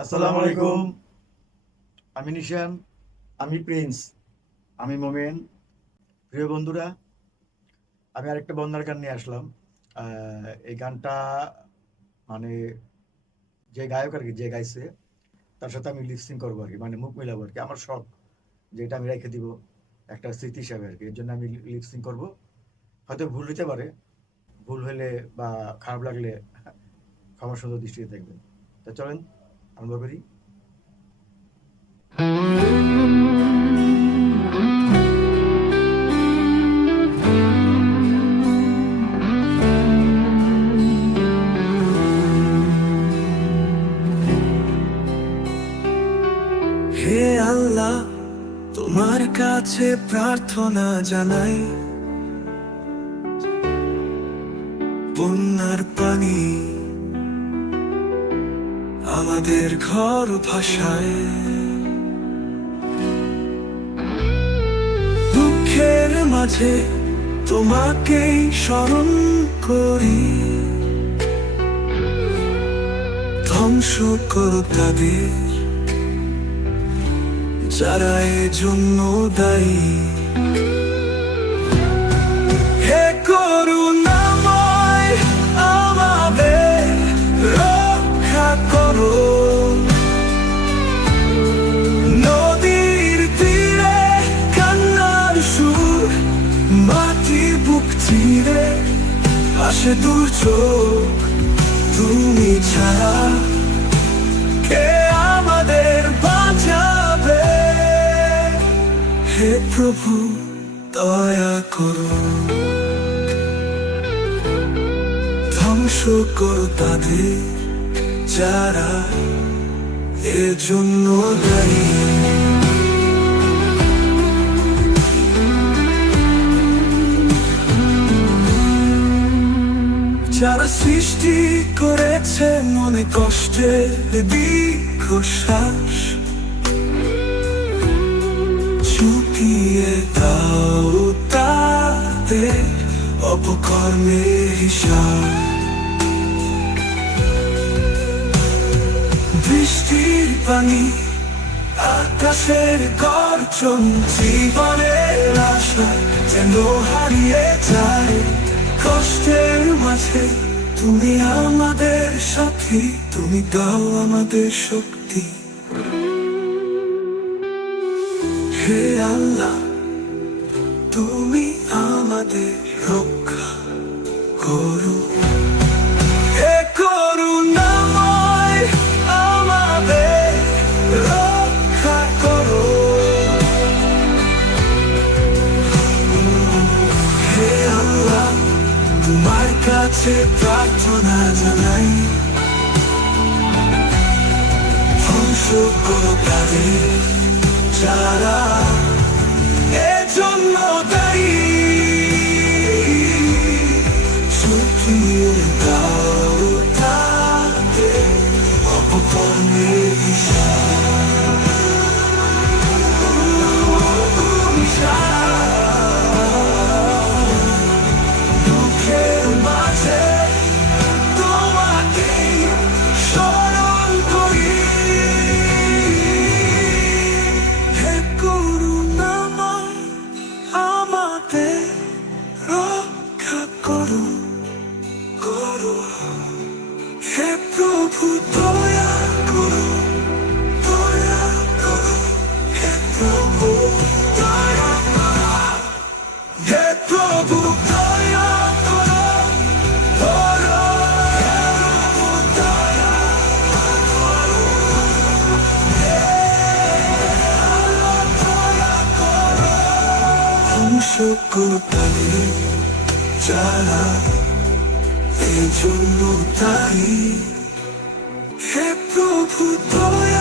আসসালামু আলাইকুম। আমি নিশান, আমি প্রিন্স, আমি মোমেন। প্রিয় বন্ধুরা, আমি আরেকটা বন্যার গান নিয়ে আসলাম। এই গানটা মানে যে গায়ক আর কি, যে গাইছে তার সাথে আমি লিপসিং করবো আর কি, মানে মুখ মিলাবো আর কি। আমার শখ যে এটা আমি রেখে দিব একটা স্মৃতি হিসাবে আর কি। এর জন্য আমি লিপসিং করব। হয়তো ভুল হতে পারে, ভুল হলে বা খারাপ লাগলে ক্ষমা সুন্দর দৃষ্টিতে দেখবেন। তা চলেন আরম্ভ করি। হে আল্লাহ, তোমার কাছে প্রার্থনা জানাই, বন্যার পানি আমাদের ঘর ভাসায়। দুঃখের মাঝে তোমাকেই স্মরণ করি, ধ্বংস করো তাদের যারা এজন্য দায়ী। হে করুণাময়, আমাদের রক্ষা করো। নদীর তীরে কান্নার সুর, মাটির বুক চিরে আসে দুর্যোগ। তুমি ছাড়া কে আমাদের বাঁচাবে? হে প্রভু, দয়া করো, ধ্বংস করো তাদের যারা এর জন্য দায়ী। যারা সৃষ্টি করেছে মনে কষ্টের দীর্ঘশ্বাস, চুকিয়ে দাও তাদের অপকর্মের হিসাব। বৃষ্টির পানি, আকাশের গর্জন, জীবনের আশা যেন হারিয়ে যায়। কষ্টের মাঝে তুমি আমাদের সাথী, তুমি দাও আমাদের শক্তি। হে আল্লাহ, তুমি আমাদের রক্ষা করো। হে করুণাময়, আমাদের রক্ষা করো। হে আল্লাহ, তোমার কাছে প্রার্থনা জানাই, ধ্বংস করো তাদের যারা এজন্য দায়ী। চুকিয়ে দাও তাদের অপকর্মের হিসাব। তুমি ছাড়া দুঃখের মাঝে তোমাকেই স্মরণ করি। হে করুণাময়, আমাদের রক্ষা করো, করো। হে প্রভু, দয়া করো, দয়া করো। হে প্রভু, দয়া করো। হে প্রভু, দয়া করো, করো। হে প্রভু, দয়া করো। হে আল্লাহ, দয়া করো। ধ্বংস করো তাদের যারা এজন্য দায়ী। হে প্রভু, দয়া